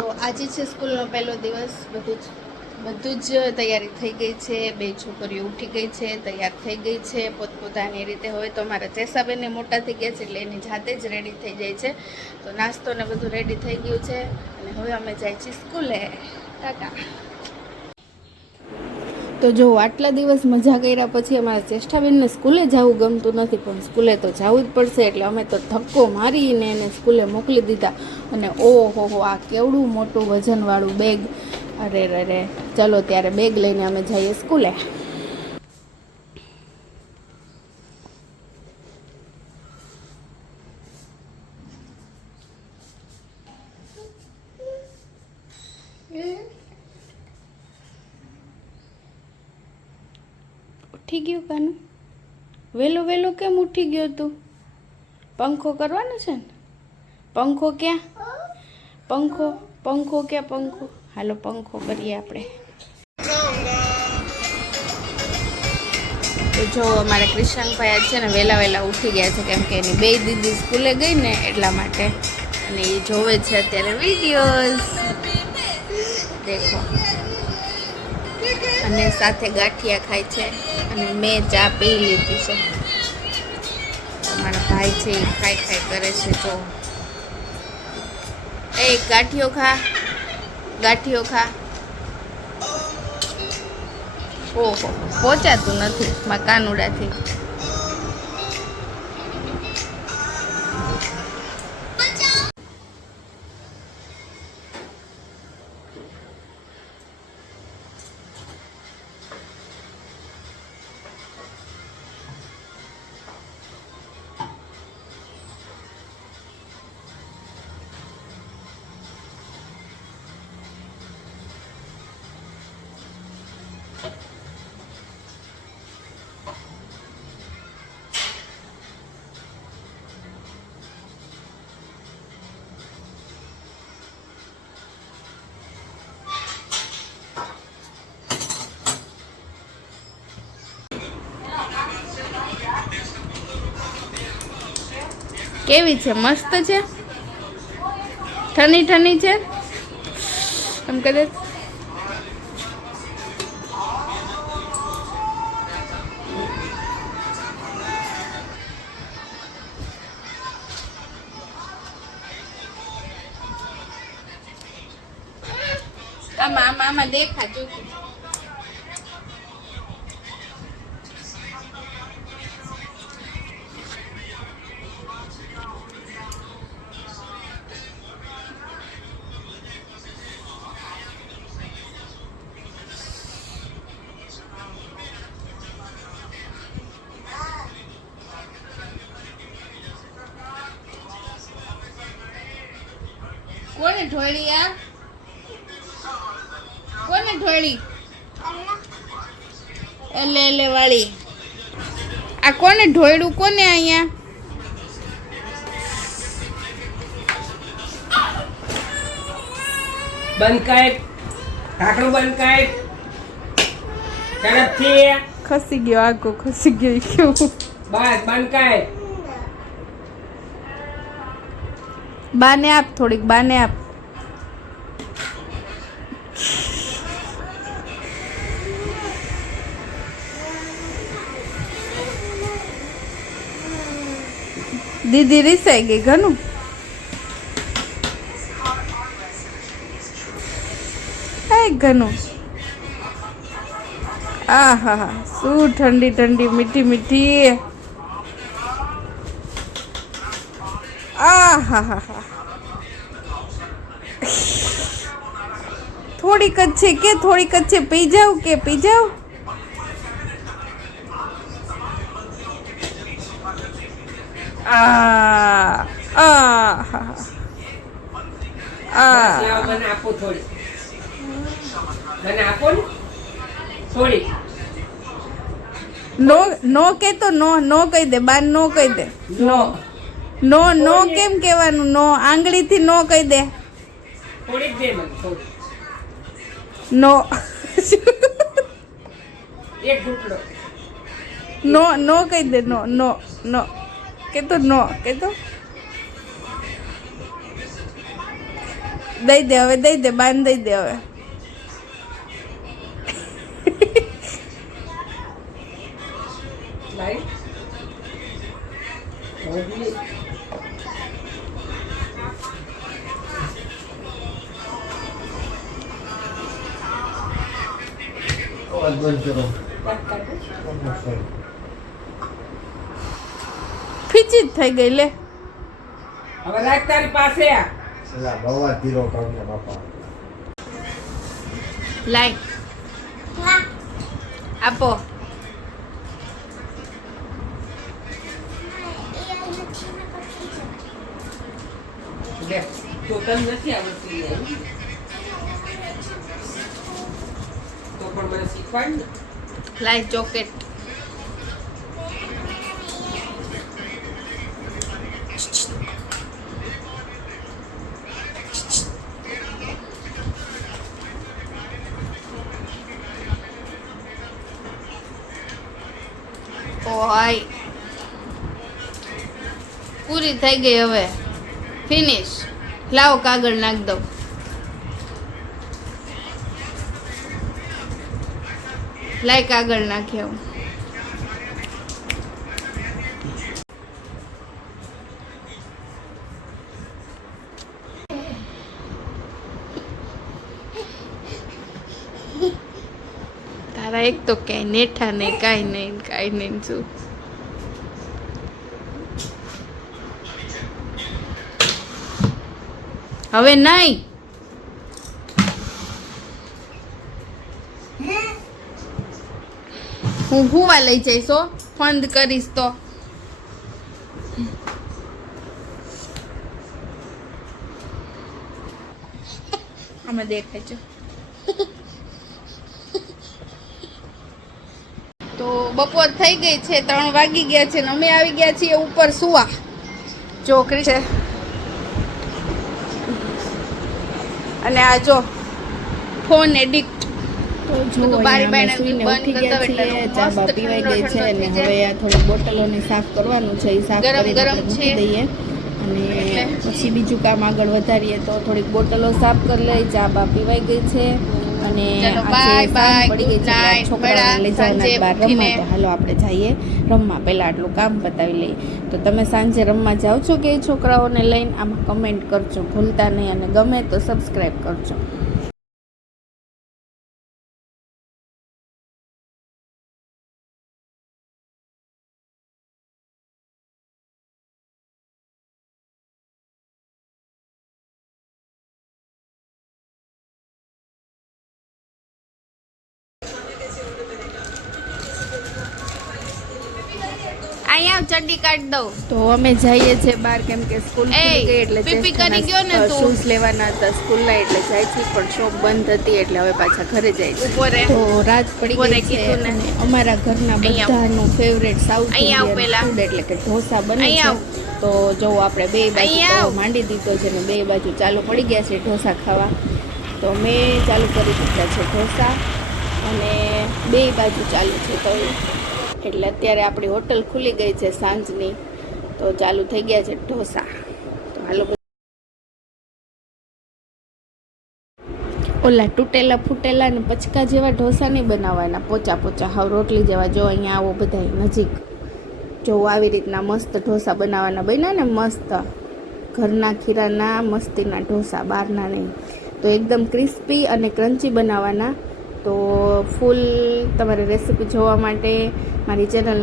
તો આજે છે સ્કૂલનો પહેલો દિવસ. બધું જ તૈયારી થઈ ગઈ છે. બે છોકરીઓ ઉઠી ગઈ છે, તૈયાર થઈ ગઈ છે પોતપોતાની રીતે. હવે તો અમારા ચેસાબેનને મોટા થઈ ગયા છે એટલે એની જાતે જ રેડી થઈ જાય છે. તો નાસ્તો ને બધું રેડી થઈ ગયું છે અને હવે અમે જાય છીએ સ્કૂલે. ટાટા. તો જો આટલા દિવસ મજા કર્યા પછી અમારા ચેષ્ટાબેનને સ્કૂલે જવું ગમતું નથી, પણ સ્કૂલે તો જવું જ પડશે એટલે અમે તો ધક્કો મારીને એને સ્કૂલે મોકલી દીધા. અને ઓહો હો, આ કેવડું મોટું વજનવાળું બેગ! અરે રે, ચલો ત્યારે બેગ લઈને અમે જઈએ સ્કૂલે. ઉઠી ગયું કાનું? વહેલો વહેલો કેમ ઉઠી ગયો તું? પંખો કરવાનો છે ને? પંખો ક્યાં? પંખો ક્યાં? પંખો હાલો, પંખો કરીએ આપણે. તો જો અમારે ક્રિશાંકભાઈ છે ને વહેલા ઉઠી ગયા છે, કેમ કે એની બે દીદી સ્કૂલે ગઈ ને એટલા માટે. અને એ જોવે છે અત્યારે વિડીયોઝ, દેખો. અને સાથે ગાંઠિયા ખાય છે અને મેં ચા પી લીધી છે. અમારા ભાઈ છે એ ખાઈ કરે છે. જો એ ગાંઠિયો ખા. ઓહો, પહોંચાતું નથી મારા કાનુડાથી. કેવી છે? મસ્ત છે? ઠંડી છે? એમ કરે. આમાં દેખા જોતું. કોને ઢોળી? આ કોને ઢોળી? એટલે વાળી. આ કોને ઢોળ્યું? કોને? અહીંયા બંધ કર. ઢાંકણું બંધ કર. ઝડપથી. ખસી ગયો, આગો ખસી ગયો. બસ બંધ કર. બાને આપ, થોડીક બાને આપ. દીદી રીસાઈ ગઈ ઘણું. ઘણું. આ હા, શું ઠંડી મીઠી. આ હા. થોડીક જ છે પી જાવ. મને આપો થોડી. મને આપો ને થોડી. નો કે તો નો કહી દે. બાન નો કહી દે. નો કેમ કહેવાનું? નો આંગળીથી નો કહી દે. થોડીક દે મને થોડી. નો. એક ઘૂંટડો. નો કહી દે. નો કે તો. દઈ દે હવે, દઈ દે, બાંધ દઈ દે હવે. લાઈ હોગી અવાજ બંધ કરો. ફીચી જ થઈ ગઈ લે. હવે રાખ તારી પાસે આ પેલા બવા ધીરો કાઢને બાપા. લાઈ આપો. લે તો તને નથી આવડતી લે. તો પણ મને શીખવાડ ને. લાઈ ચોકેટ. ઓય પૂરી થઈ ગઈ હવે. ફિનિશ. લાવો કાગળ નાખ દઉં. લાય કાગળ નાખ્યો. તારા એક તો ક્યાંય નેઠા નહીં, કાંઈ નહીં શું. હવે નહીં. હું હુવા લઈ જઈશ હો, ફંદ કરીશ તો. અમે દેખાય છે. તો બપોર થઈ ગઈ છે, 3 વાગી ગયા છે ને અમે આવી ગયા છીએ ઉપર સુવા. છોકરી છે અને આ જો ફોન એડિક્ટ. જો બારી બારણે ઉઠી ગયા છીએ, ચા બા પીવાઈ ગઈ છે અને હવે આ થોડી બોટલોને સાફ કરવાનું છે. એ સાફ ગરમ કરીને ગરમ આપણે છે. મૂકી દઈએ અને પછી બીજું કામ આગળ વધારીએ. તો થોડીક બોટલો સાફ કરી લઈ. ચા બા પીવાઈ ગઈ છે અને ચાલો, આજે bye, bye, સાંજ પડી ગઈ છે. good night, છોકરાઓને લઈ જવાના સાંજે બહાર ઉઠીને. રમવા. તો હાલો આપણે જઈએ રમવા. પહેલા આટલું કામ પતાવી લઈએ. તો તમે સાંજે રમવા જાઓ છો કે છોકરાઓને લઈને? આમાં કમેન્ટ કરજો ભૂલતા નહીં અને ગમે તો સબસ્ક્રાઈબ કરજો. અહીંયા ચડ્ડી કાઢ દઉં. તો અમે જઈએ છીએ બહાર, કેમ કે સ્કૂલ એય, ખુલી ગઈ એટલે પીપી કરી ગયો ને તું? શૂઝ લેવાના હતા સ્કૂલના, એટલે જાય છે. પણ શોપ બંધ હતી એટલે હવે પાછા ઘરે જાય છે. ઉભો રહે. તો રાત પડી બોલે ગઈ છે કીધું ને. અને અમારા ઘરના અહીંયા બધાનું ફેવરેટ સાઉથ અહીંયા આવ ઇન્ડિયન પહેલા. ફૂડ એટલે કે ઢોસા બને અહીંયા છે. તો જો આપણે બે બાજુ અહીંયા આવ. તવો માંડી દીધો છે ને બે બાજુ ચાલુ પડી ગયા છે ઢોસા ખાવા. તો મેં ચાલુ કરી દીધા છે ઢોસા અને બે બાજુ ચાલુ છે તો એટલે અત્યારે આપણી હોટલ ખુલી ગઈ છે સાંજની. તો ચાલુ થઈ ગયા છે ઢોસા. તો હાલો ઓલા તૂટેલા ફૂટેલા ને પચકા જેવા ઢોસા નહીં બનાવવાના, પોચા પોચા હાવ રોટલી જેવા. જો અહીંયા આવો બધા નજીક જો આવી રીતના મસ્ત ઢોસા બનાવવાના. બન્યા ને મસ્ત ઘરના ખીરાના મસ્તીના ઢોસા, બહારના નહીં. તો એકદમ ક્રિસ્પી અને ક્રન્ચી બનાવવાના. તો ફૂલ તમારે રેસીપી જોવા માટે મારી ચેનલ